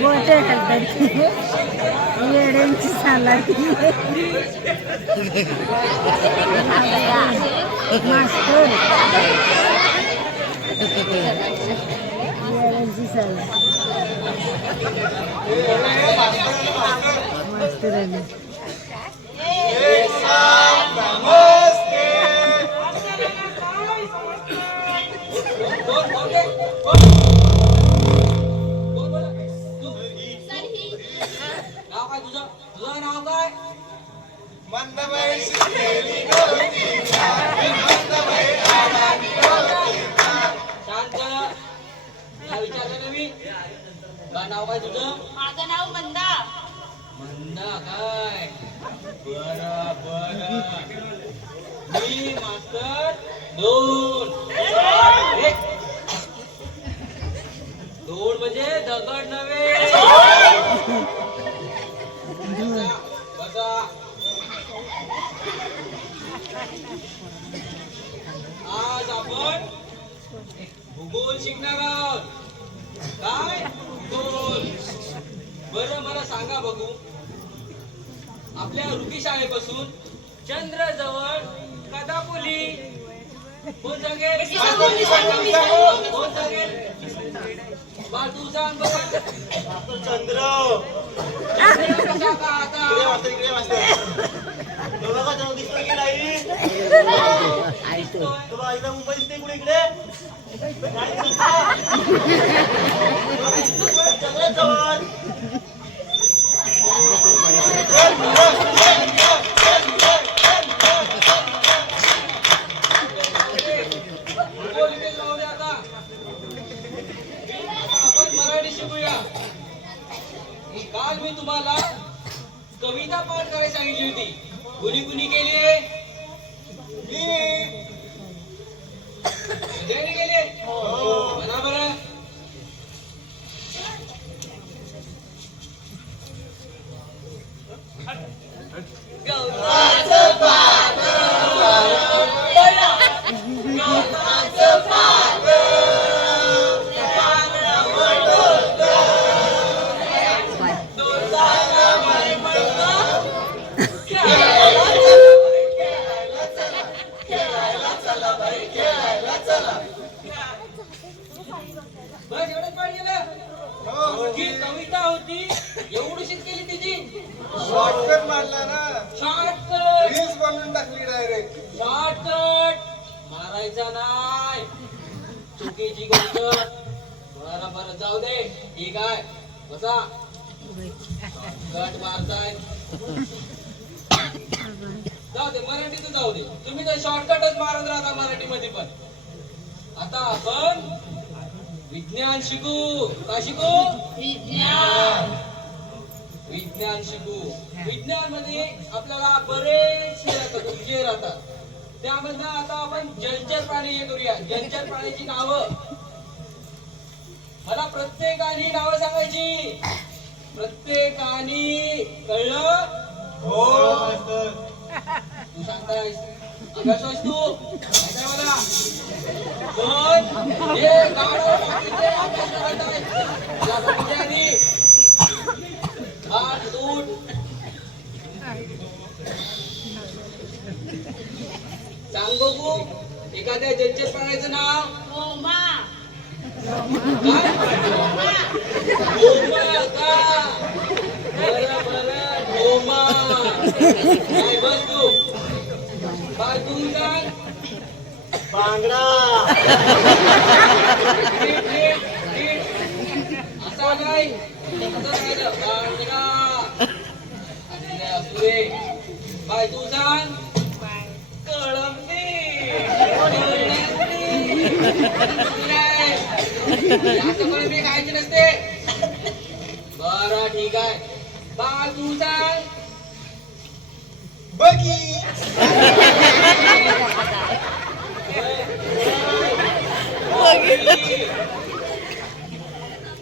गोटे करतात येड्यांची सालाटी मास्टर येड्यांची सालाट मास्तर आली नाव काय शांत तुला विचारलं ना मी काय नाव काय तुझं माझं नाव मंदा मंदा काय बर बर मी मास्तर दोन. दोन म्हणजे दगड नव्हे. आज आपण भूगोल शिकणार आहोत. काय भूगोल? बरं मला सांगा बघू. आपल्या ऋषी शाळेपासून चंद्र जवळ कदापुली कोण सांगेल कोण सांगेल चंद्र कसा का आता इकडे वाजता इकडे वाजता तो बघा तो दिसतो की नाही तो बघा इकडे मुंबई दिसते कुठे इकडे गाडी दिसते. चंद्र जवळ बस एवढंच पाठ केलं जी कविता होती एवढीशीच केली तिची. शॉर्टकट मारला ना. शॉर्टकट रील्स बनवून टाकली डायरेक्ट शॉर्टकट मारायचा नाही. चुकीची गोष्ट. बरं बरं जाऊ दे. ठीक आहे. बसा. कट मारताय. मराठीच जाऊ दे. तुम्ही तर शॉर्टकटच मारत राहता मराठीमध्ये पण. आता आपण विज्ञान शिकू. काय शिकू? विज्ञान. विज्ञान शिकू. विज्ञानमध्ये आपल्याला बरेचसे राहतात विषय राहतात. त्यामधनं आता आपण जलचर प्राणी हे करूया. जलचर प्राण्याची नावं. मला प्रत्येकाने नावं सांगायची. प्रत्येकाने कळलं? हो तू सांगतायस अभ्यास तू मला दोन आठ दूध सांग बघू एखाद्या जलचर प्राण्याचं नाव काय बरं बरं ढोमा काय बस तू बांगडा असा नाही बांगडा. दे. बाय तू सांग कळंबी. काय? खायची नसते बरं ठीक आहे बाळ तू बघी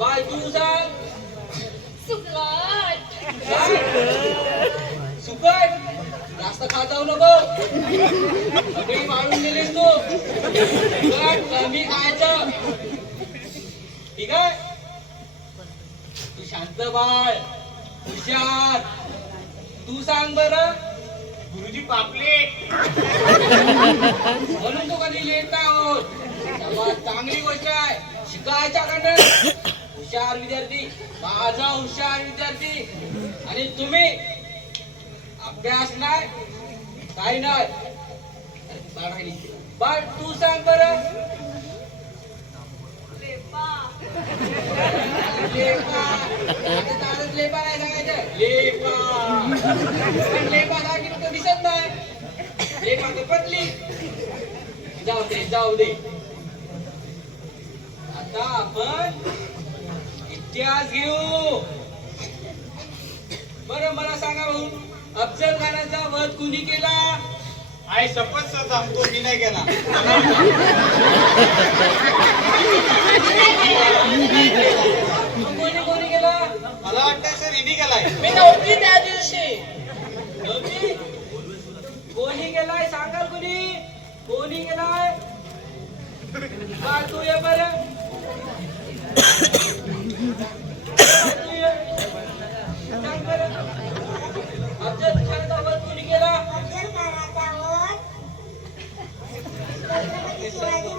बाय तू सांग सुकट सुकट जास्त खा जाऊ नको सगळी वाळून गेलीस तू सुकट कमी खायचं ठीक आहे? तू शांत बाळ. हुशार. तू सांग बर. गुरुजी पापले म्हणून तू कधी लिहित नाही चांगली गोष्ट आहे. शिकायच्या कारण हुशार विद्यार्थी. माझा हुशार विद्यार्थी. आणि तुम्ही? अभ्यास नाही? काही नाही. अरे, बाळ तू सांग बर. दिसत नाही पतली जाऊ दे जाऊ दे. आता आपण इतिहास घेऊ. बरं मला सांगा भाऊ अफजल खानाचा वध कुणी केला? आई शपथ सर नाही कोणी कोणी केला मला वाटतं सर हिने गेलाय. मी नव्हती त्या दिवशी. नव्हती? कोणी गेलाय? सांगाल कोणी? कोणी गेलाय? काय तू ये बरं तू ये. सांग बरं. अफजल खानाचा वध कोणी केला अरे ते जाऊ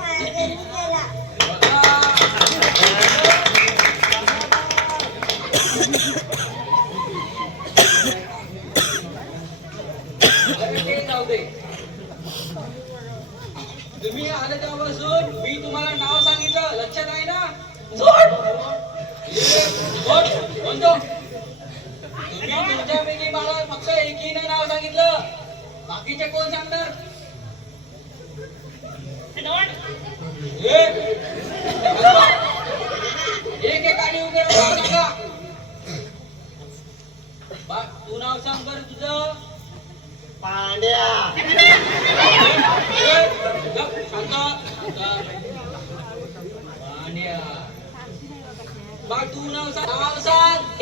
दे. तुम्ही आले तेव्हापासून मी तुम्हाला नाव सांगितलं. लक्षात आहे ना. म्हणतो. तुम्ही तुमच्यापैकी मला फक्त एकीनं नाव सांगितलं. बाकीचे कोण सांगणार एक एक एकाने उघड नाव सांगा बा तू नाव सांग बरं तुझं पांड्या ए, गप, शांत, शांत. पांड्या. बा तू नाव सांग नाव सांग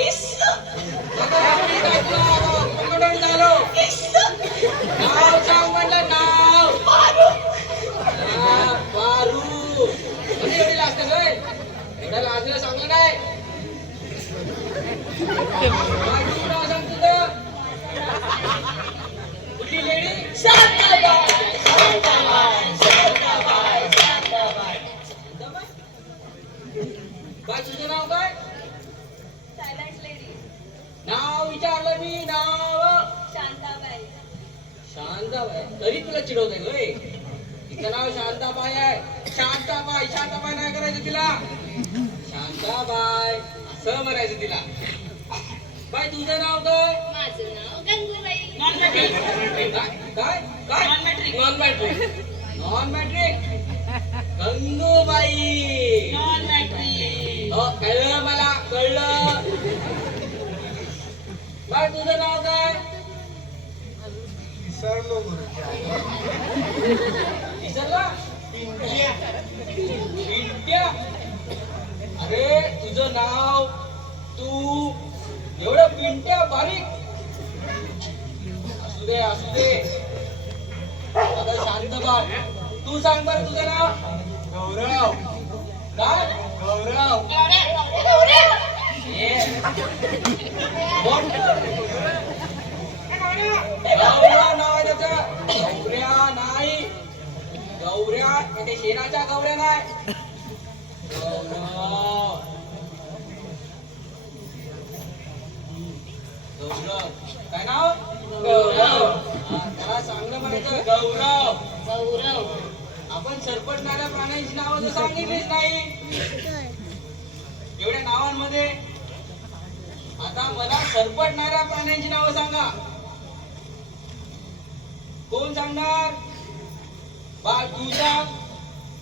काय तुझं नाव काय? नाव विचारलं मी नाव? शांताबाई. तरी तुला चिडवत आहे तिचं नाव शांताबाई आहे. शांताबाई शांताबाई नाही करायचं तिला. शांताबाई असं म्हणायचं तिला. बाई तुझं नाव काय? माझं नाव गंगूबाई. काय? काय? काय? Non matric non matric non matric Gangubai. Non matric कळलं मला कळलं. बाय तुझं नाव काय? विसरलो विसरला पिंट्या अरे तुझं नाव तू एवढं पिंट्या बारीक. असू दे असू दे. शांत बाळ तू सांग बरं तुझं नाव. गौरव. काय? गौरव ये. नाव गौऱ्या नाही गौऱ्या गौऱ्या नाही गौरव गौरव काय नाव गौरव त्याला चांगलं म्हणायचं गौरव गौरव आपण सरपटणाऱ्या प्राण्यांची नावं तर सांगितलीच नाही नावांमध्ये आता मला सरपटणाऱ्या प्राण्यांची नावं सांगा. कोण सांगणार? बाळ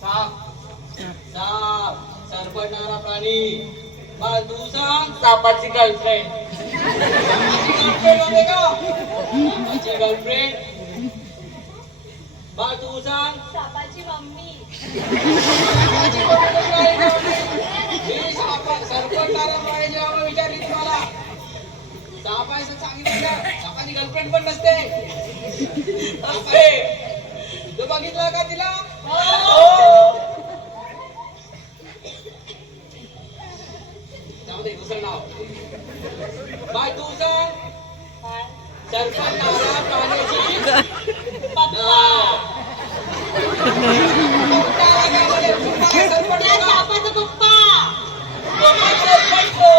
साप. साप. सरपटणारा प्राणी. बाळ तू सांग सापाची गर्लफ्रेंड गर्लफ्रेंड होते का? सापाची गर्लफ्रेंड बाळ तू सांग सापाची मम्मी मी सापा- सरपटणाऱ्या प्राण्याची नावं विचारली तुम्हाला सापायचं सांगितलं का? गर्लफ्रेंड पण नसते. तू बघितलं का तिला? दुसरं नाव. बाय तू सांग सरपण नावाला प्राण्याची नाव. गावाला कुठला सरपण त्या नाव? सापाचा पप्पा. कोण सरपण तो?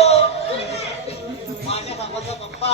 माझ्या बाबाचा पप्पा.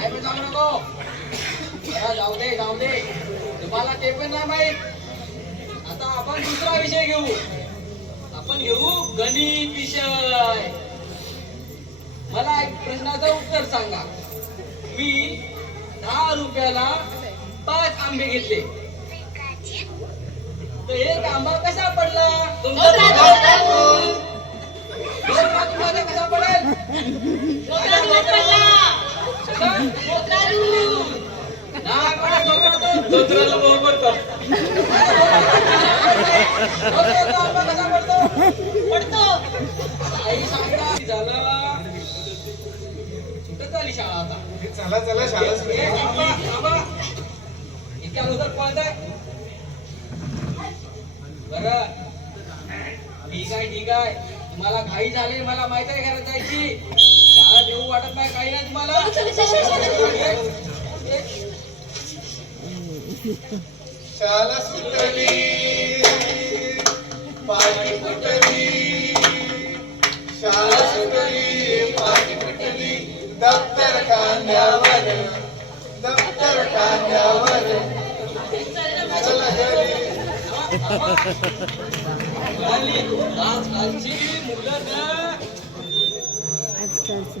काय पण सांगू नको जाऊ दे जाऊ दे. तुम्हाला ते पण नाही माहीत. आता आपण दुसरा विषय घेऊ. आपण घेऊ गणित विषय. मला एक प्रश्नाचं उत्तर सांगा. मी दहा रुपयाला पाच आंबे घेतले. तर एक आंबा कसा पडला? तुमचा कसा पडेल. डोक्यावर चला चला शाळा इतक्या लवकर पळताय ठीक आहे ठीक आहे. तुम्हाला घाई झाली मला माहीत आहे घरात जायची. देऊ वाटत नाही काही नाही तुम्हाला. शाळा सुटली पाठी फुटली. शाळा सुटली पाठी फुटली. दप्तर कांद्यावर दप्तर कांद्यावर चला घरी आजकालची मुलं ना. आजकालची